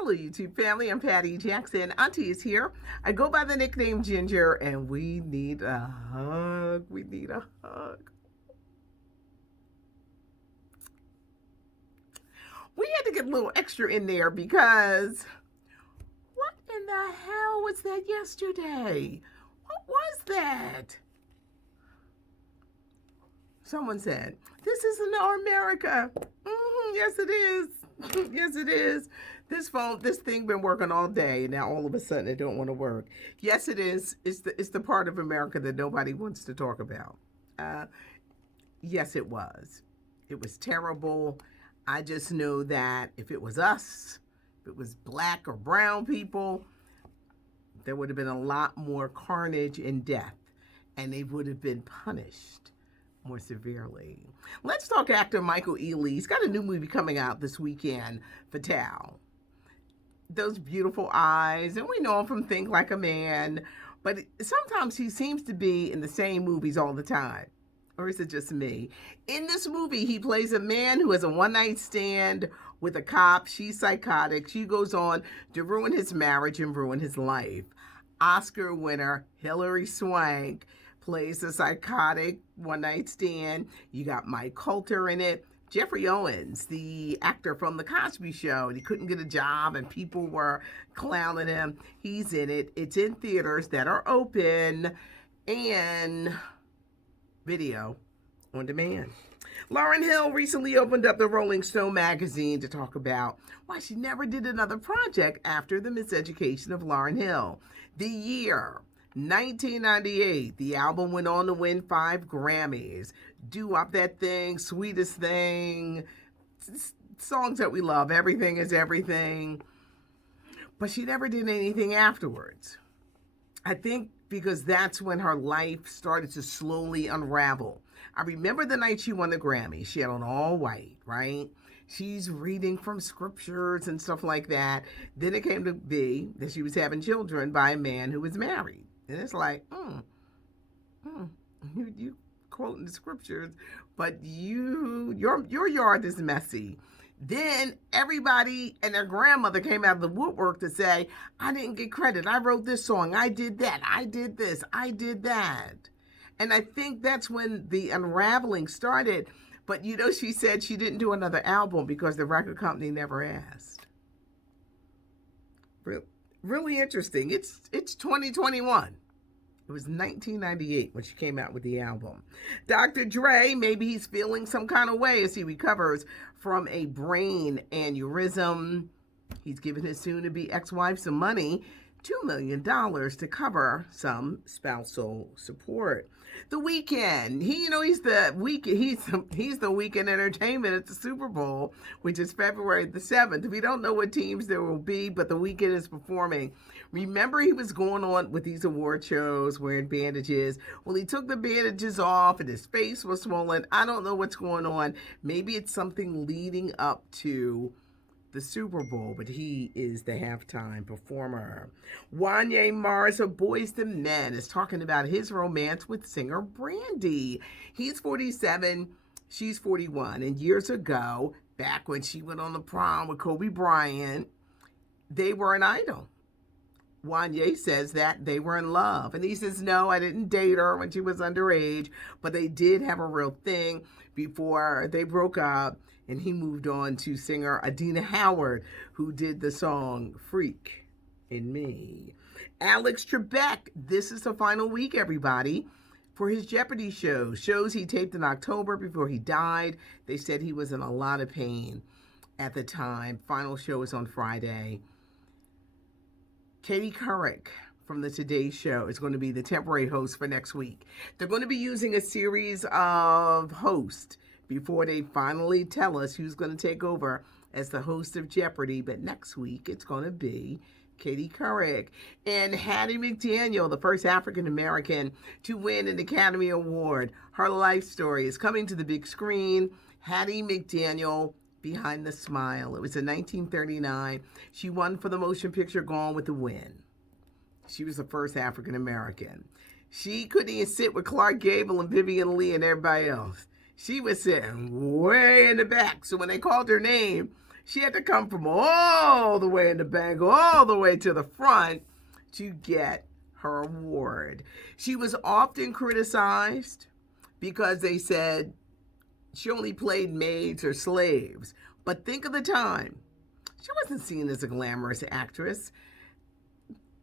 Hello, YouTube family. I'm Patty Jackson. Auntie is here. I go by the nickname Ginger, and we need a hug. We need a hug. We had to get a little extra in there because what in the hell was that yesterday? What was that? Someone said, "This isn't our America." Yes, it is. Yes, it is. This thing been working all day. Now all of a sudden it don't want to work. Yes, it is. It's the part of America that nobody wants to talk about. Uh, yes, it was. It was terrible. I just know that if it was us, if it was black or brown people, there would have been a lot more carnage and death, and they would have been punished more severely. Let's talk actor Michael Ealy. He's got a new movie coming out this weekend, Fatal. Those beautiful eyes, and we know him from Think Like a Man, but sometimes he seems to be in the same movies all the time. Or is it just me? In this movie, he plays a man who has a one night stand with a cop. She's psychotic. She goes on to ruin his marriage and ruin his life. Oscar winner Hilary Swank plays a psychotic one night stand. You got Mike Coulter in it. Jeffrey Owens, the actor from The Cosby Show, and he couldn't get a job and people were clowning him. He's in it. It's in theaters that are open and video on demand. Lauryn Hill recently opened up the Rolling Stone magazine to talk about why she never did another project after the miseducation of Lauryn Hill. The year 1998, the album went on to win 5 Grammys. Do Up That Thing, Sweetest Thing, songs that we love, Everything is Everything. But she never did anything afterwards. I think because that's when her life started to slowly unravel. I remember the night she won the Grammy. She had on all white, right? She's reading from scriptures and stuff like that. Then it came to be that she was having children by a man who was married. And it's like, you quoting the scriptures, but your yard is messy. Then everybody and their grandmother came out of the woodwork to say, I didn't get credit. I wrote this song. I did that. I did this. I did that. And I think that's when the unraveling started. But she said she didn't do another album because the record company never asked. Really interesting. It's 2021. It was 1998 when she came out with the album. Dr. Dre, maybe he's feeling some kind of way as he recovers from a brain aneurysm. He's given his soon-to-be ex-wife some money, $2 million to cover some spousal support. The Weeknd, he's the Weekend entertainment at the Super Bowl, which is February the 7th. We don't know what teams there will be, but the Weeknd is performing. Remember, he was going on with these award shows wearing bandages. Well, he took the bandages off and his face was swollen. I don't know what's going on. Maybe it's something leading up to the Super Bowl, but he is the halftime performer. Wanya Morris of Boyz II Men is talking about his romance with singer Brandy. He's 47, she's 41, and years ago, back when she went on the prom with Kobe Bryant, they were an idol. Wanya says that they were in love, and he says, no, I didn't date her when she was underage, but they did have a real thing before they broke up. And he moved on to singer Adina Howard, who did the song Freak in Me. Alex Trebek, this is the final week, everybody, for his Jeopardy show. Shows he taped in October before he died. They said he was in a lot of pain at the time. Final show is on Friday. Katie Couric from the Today Show is going to be the temporary host for next week. They're going to be using a series of hosts before they finally tell us who's going to take over as the host of Jeopardy. But next week, it's going to be Katie Couric. And Hattie McDaniel, the first African-American to win an Academy Award. Her life story is coming to the big screen. Hattie McDaniel, Behind the Smile. It was in 1939. She won for the motion picture Gone with the Wind. She was the first African-American. She couldn't even sit with Clark Gable and Vivian Leigh and everybody else. She was sitting way in the back. So when they called her name, She had to come from all the way in the back, all the way to the front to get her award. She was often criticized because they said she only played maids or slaves. But think of the time. She wasn't seen as a glamorous actress.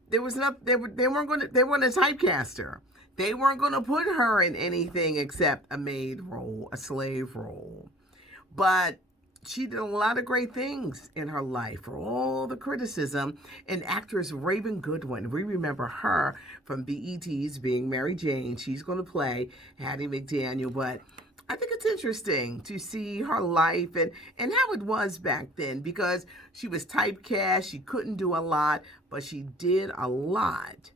There was not they weren't to typecast her. They weren't going to put her in anything except a maid role, a slave role. But she did a lot of great things in her life for all the criticism. And actress Raven Goodwin, we remember her from BET's Being Mary Jane. She's going to play Hattie McDaniel. But I think it's interesting to see her life and how it was back then, because she was typecast. She couldn't do a lot, but she did a lot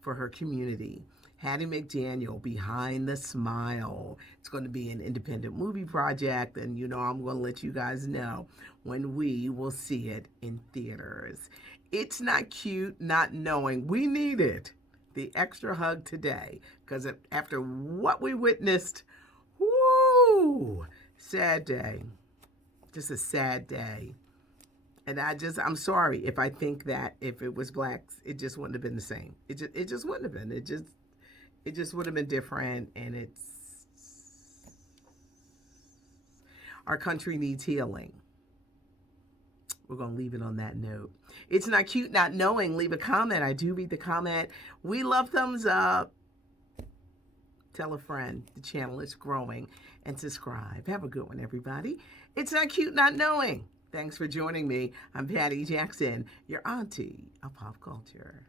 for her community. Hattie McDaniel, Behind the Smile. It's going to be an independent movie project, and I'm going to let you guys know when we will see it in theaters. It's not cute not knowing. We needed the extra hug today, because after what we witnessed, whoo, sad day. Just a sad day. And I'm sorry if I think that if it was blacks, it just wouldn't have been the same. It just wouldn't have been. It just would have been different, and our country needs healing. We're going to leave it on that note. It's not cute not knowing. Leave a comment. I do read the comment. We love thumbs up. Tell a friend. The channel is growing. And subscribe. Have a good one, everybody. It's not cute not knowing. Thanks for joining me. I'm Patty Jackson, your auntie of pop culture.